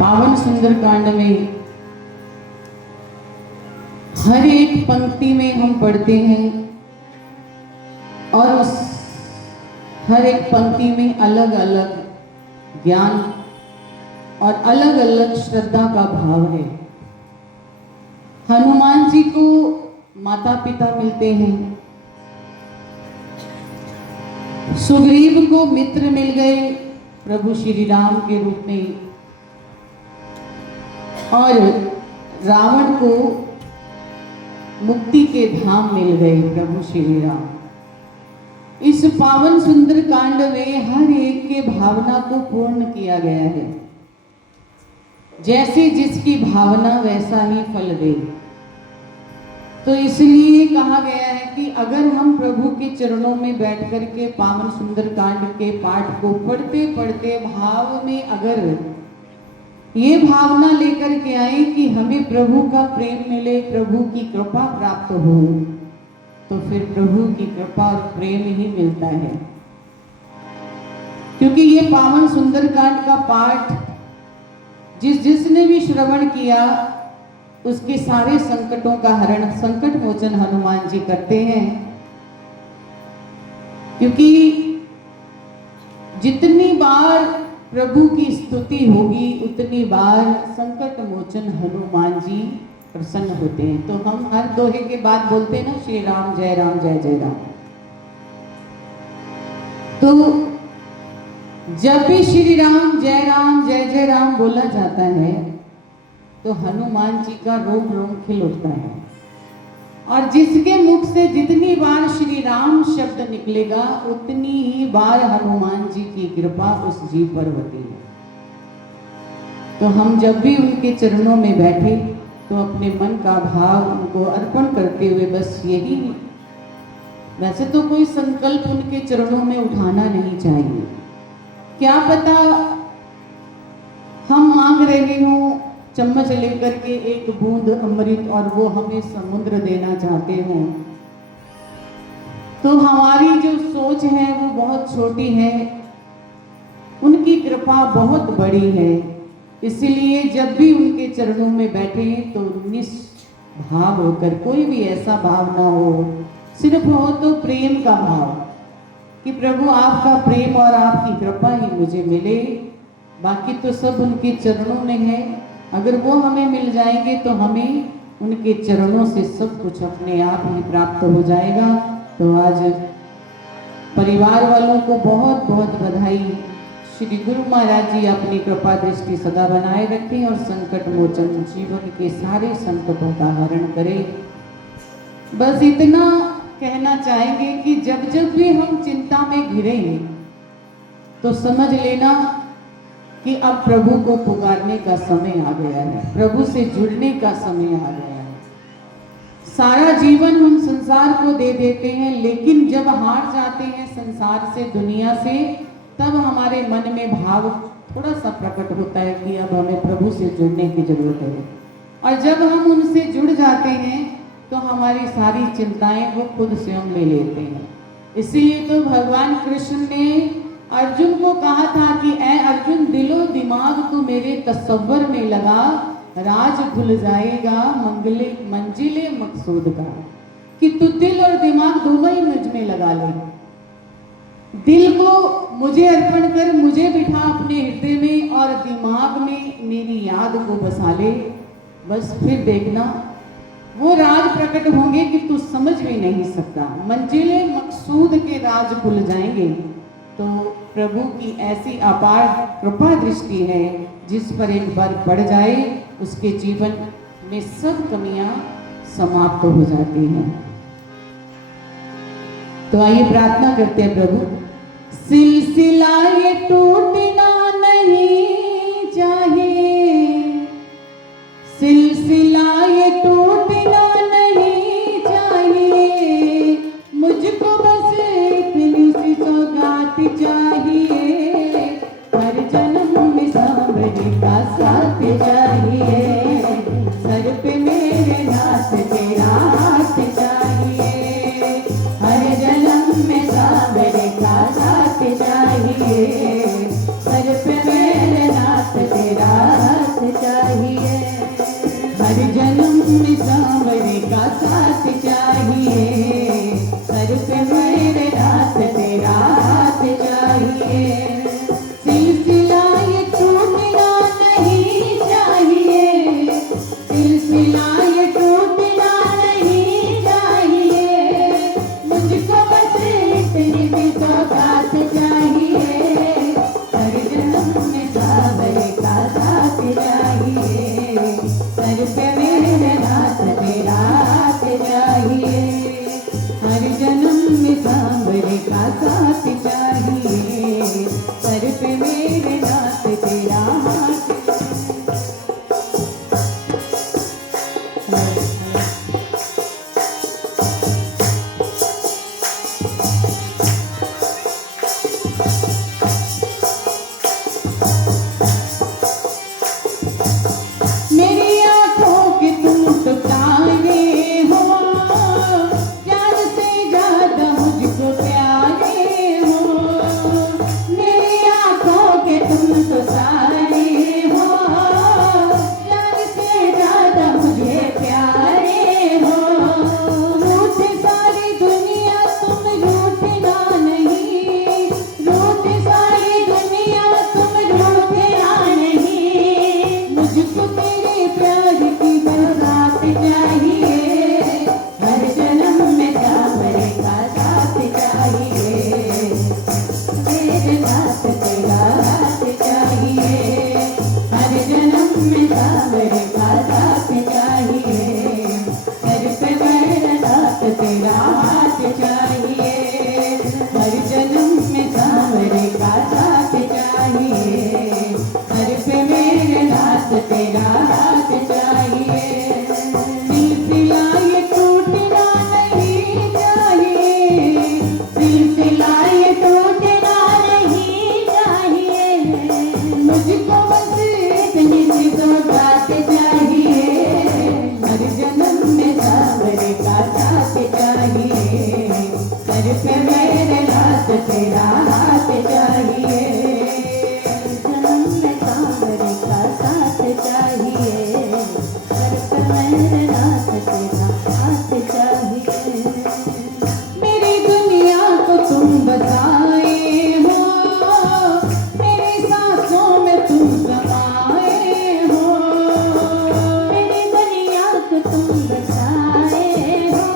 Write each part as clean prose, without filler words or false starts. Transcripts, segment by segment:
पावन सुंदरकांड में हर एक पंक्ति में हम पढ़ते हैं और उस हर एक पंक्ति में अलग अलग ज्ञान और अलग अलग श्रद्धा का भाव है। हनुमान जी को माता पिता मिलते हैं, सुग्रीव को मित्र मिल गए प्रभु श्री राम के रूप में, और रावण को मुक्ति के धाम मिल गए प्रभु श्री राम। इस पावन सुंदर कांड में हर एक के भावना को पूर्ण किया गया है। जैसे जिसकी भावना वैसा ही फल दे। तो इसलिए कहा गया है कि अगर हम प्रभु के चरणों में बैठ कर के पावन सुंदर कांड के पाठ को पढ़ते पढ़ते भाव में अगर ये भावना लेकर के आए कि हमें प्रभु का प्रेम मिले, प्रभु की कृपा प्राप्त हो, तो फिर प्रभु की कृपा और प्रेम ही मिलता है। क्योंकि ये पावन सुंदरकांड का पाठ जिसने भी श्रवण किया उसके सारे संकटों का हरण, संकट मोचन हनुमान जी करते हैं। क्योंकि जितनी बार प्रभु की स्तुति होगी उतनी बार संकट मोचन हनुमान जी प्रसन्न होते हैं। तो हम हर दोहे के बाद बोलते हैं ना, श्री राम जय जय राम। तो जब भी श्री राम जय राम बोला जाता है तो हनुमान जी का रोम रोम खिल उठता है। और जिसके मुख से जितनी बार श्री राम शब्द निकलेगा उतनी ही बार हनुमान जी की कृपा उस जीव पर होती है। तो हम जब भी उनके चरणों में बैठे तो अपने मन का भाव उनको अर्पण करते हुए बस यही, वैसे तो कोई संकल्प उनके चरणों में उठाना नहीं चाहिए। क्या पता हम मांग रहे हों चम्मच लेकर के एक बूंद अमृत और वो हमें समुद्र देना चाहते हों, तो हमारी जो सोच है वो बहुत छोटी है, उनकी कृपा बहुत बड़ी है। इसलिए जब भी उनके चरणों में बैठे तो निष्भाव होकर, कोई भी ऐसा भाव ना हो, सिर्फ हो तो प्रेम का भाव कि प्रभु आपका प्रेम और आपकी कृपा ही मुझे मिले, बाकी तो सब उनके चरणों में है। अगर वो हमें मिल जाएंगे तो हमें उनके चरणों से सब कुछ अपने आप ही प्राप्त हो जाएगा। तो आज परिवार वालों को बहुत बहुत बधाई। श्री गुरु महाराज जी अपनी कृपा दृष्टि सदा बनाए रखें और संकट मोचन जीवन के सारे संकटों का हरण करें। बस इतना कहना चाहेंगे कि जब जब भी हम चिंता में घिरे तो समझ लेना कि अब प्रभु को पुकारने का समय आ गया है, प्रभु से जुड़ने का समय आ गया है। सारा जीवन हम संसार को दे देते हैं, लेकिन जब हार जाते हैं संसार से, दुनिया से, तब हमारे मन में भाव थोड़ा सा प्रकट होता है कि अब हमें प्रभु से जुड़ने की जरूरत है। और जब हम उनसे जुड़ जाते हैं तो हमारी सारी चिंताएं वो खुद स्वयं ले लेते हैं। इसीलिए तो भगवान कृष्ण ने अर्जुन को कहा था कि ऐ अर्जुन, दिलो दिमाग तू मेरे तसव्वुर में लगा, राज भूल जाएगा मंजिले मकसूद का। कि तू दिल और दिमाग दोनों ही मुझ में लगा ले। दिल को मुझे अर्पण कर, मुझे बिठा अपने हृदय में, और दिमाग में मेरी याद को बसा ले। बस फिर देखना वो राज प्रकट होंगे कि तू समझ भी नहीं सकता। मंजिले मकसूद के राज खुल जाएंगे। तो प्रभु की ऐसी अपार कृपा दृष्टि है, जिस पर एक बार पड़ जाए उसके जीवन में सब कमियां समाप्त हो जाती हैं। तो आइए प्रार्थना करते हैं प्रभु, सिलसिला ये टूटना नहीं चाहिए, सिलसिला ये टूटना नहीं चाहिए, मुझको बस इतनी सी सौगात चाहिए, हर जन्म में सांवरे का साथ चाहिए, सर पे मेरे नाथ तेरा हाथ चाहिए, हर जन्म में सांवरे का साथ चाहिए, सर पे मेरे नाथ तेरा हाथ हर जन्म में सांवरे का साथ चाहिए, सर पे मेरे रात तेरा हाथ चाहिए। सिलसिला ये टूटना नहीं चाहिए, सिलसिला ये टूटना नहीं चाहिए। मुझको बस तेरी भी सौगात चाहिए, हर जन्म में सांवरे का साथ चाहिए, सर पे मेरे रात तेरा हाथ चाहिए। हर जन्म में सांवरे का साथ चाहिए, सर पे मेरे रात तेरा हाथ मेरी आंखों के तुम तो तारे हो, जान से ज्यादा मुझको प्यारे हो। मेरी आंखों के तुम तो तारे हो, जान से ज्यादा मुझे प्यारे हो। रूठ सारी दुनिया तुम रूठना नहीं, रूठ सारी दुनिया तुम रूठना नहीं। मुझको तेरे प्यार की बरसात चाहिए, हर जन्म में सांवरे का साथ चाहिए, मेरे साथ तेरा हाथ चाहिए। हर जन्म में सांवरे का साथ चाहिए, सर पे मेरा साथ तेरा हाथ चाहिए। हर जन्म में सांवरे का साथ चाहिए, सर पे मेरे हाथ तेरा हाथ चाहिए। सिलसिला ये टूटना नहीं चाहिए, सिलसिला ये टूटना नहीं चाहिए। मुझको बस इतनी सी सौगात चाहिए, हर जन्म में सांवरे का साथ चाहिए, सर पे मेरे हाथ तेरा हाथ चाहिए। जन्म में सांवरे का साथ चाहिए, सर पे मेरे हाथ तेरा हाथ चाहिए। मेरी दुनिया को तुम बसाए हो, मेरी सांसों में तुम समाए हो। मेरी दुनिया को तुम बसाए हो,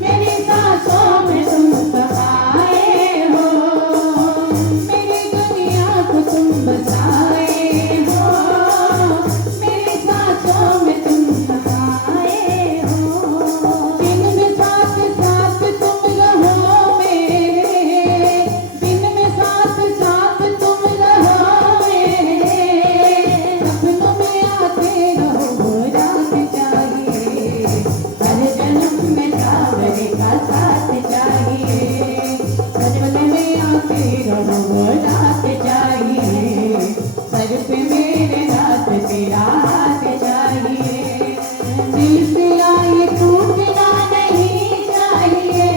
मेरी सांसों में तुम समाए हो। मेरी दुनिया को तुम बसाए हो, मेरी सांसों में तुम समाए हो। दिन में साथ साथ तुम रहो मेरे, दिन में साथ साथ तुम रहो मेरे। सपनों में आते रहो वो रात चाहिए, हर जन्म में सांवरे का साथ चाहिए। सपनों में आते रहो वो रात चाहिए, सर पे मेरे हाथ तेरा हाथ चाहिए। सिलसिला ये टूटना नहीं चाहिए,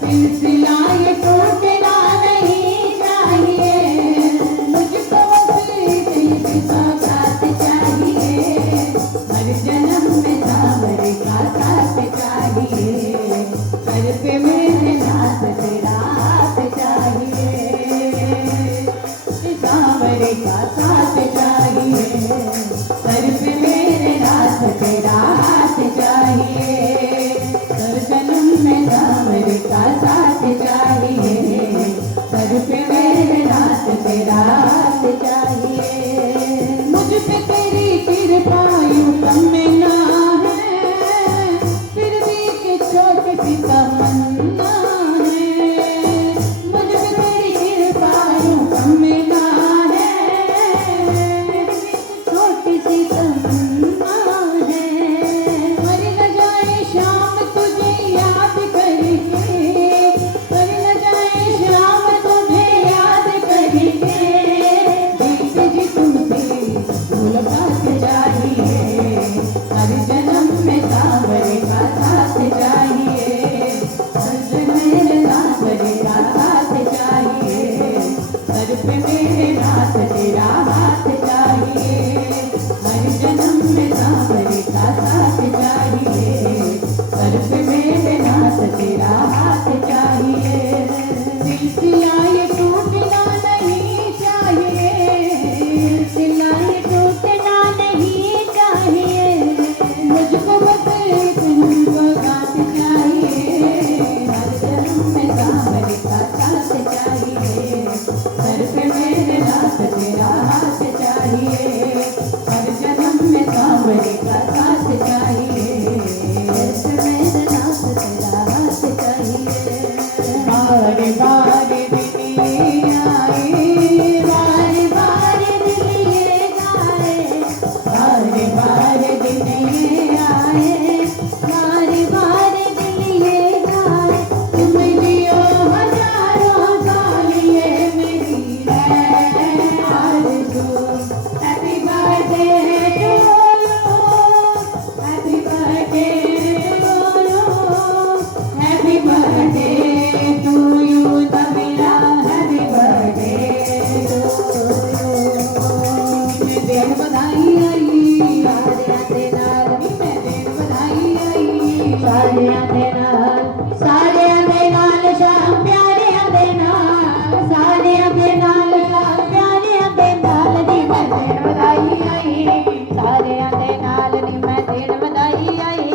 सिलसिला ये टूटना नहीं चाहिए। मुझको बस इतनी सौगात चाहिए, हर जन्म में सांवरे का साथ चाहिए, सर पे मेरे हाथ तेरा हाथ चाहिए। सांवरे का साथ चाहिए, सर पे मेरे हाथ तेरा हाथ चाहिए। हर जन्म में सांवरे का साथ चाहिए, सर पे मेरे हाथ तेरा हाथ चाहिए। मुझ पे तेरी कृपा यूं कम ना है, फिर भी एक छोटी सी तमन्ना है। मुझ पे तेरी कृपा यूं कम ना है, फिर भी एक छोटी सी तमन्ना है। मर न जाए शाम तुझे याद करके, मर न जाए शाम तुझे याद करके। जीते जी तुमसे मुलाकात चाहिए, हर जन्म में सांवरे का साथ चाहिए, हर जन्म में सांवरे का साथ चाहिए। सर पे मेरे हाथ तेरा हाथ चाहिए, हर जन्म में सिलाई टूटना नहीं चाहिए, मुझको बस एक मुलाकात चाहिए, हर जन्म में सांवरे का साथ चाहिए, सर पे मेरे नाथ तेरा हाथ चाहिए, हर जन्म में सांवरे का साथ चाहिए, मेरे नाथ तेरा हाथ चाहिए। बार बार दिन ये आए, बार बार दिल ये गाए, बार बार दिन ये आए, बार बार दिल ये गाए, तुम जियो हजारों साल ये मेरी है आरज़ू। Happy birthday to you, happy birthday to you, happy birthday to you Nabila, happy birthday to you. मैं देन बधाई आई, सारियां दे नाल, मैं देन बधाई आई, सारियां दे नाल, सारियां दे नाल शाम प्यारियां दे नाल, सारियां दे नाल शाम प्यारियां दे नाल नी मैं देन बधाई आई, सारियां दे नाल नी मैं देन बधाई आई,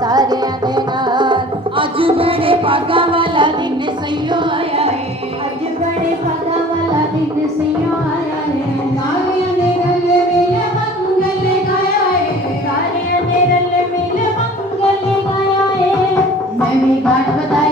सारियां दे नाल। आज बड़े भागा वाला दिन सैयो आया है, अज बड़े भागा वाला दिन सियों आया है, तालियां ने रल मिल मंगल गाया है, सारियां दे रल मिल मंगल गाया है, मैं भी गान बधाई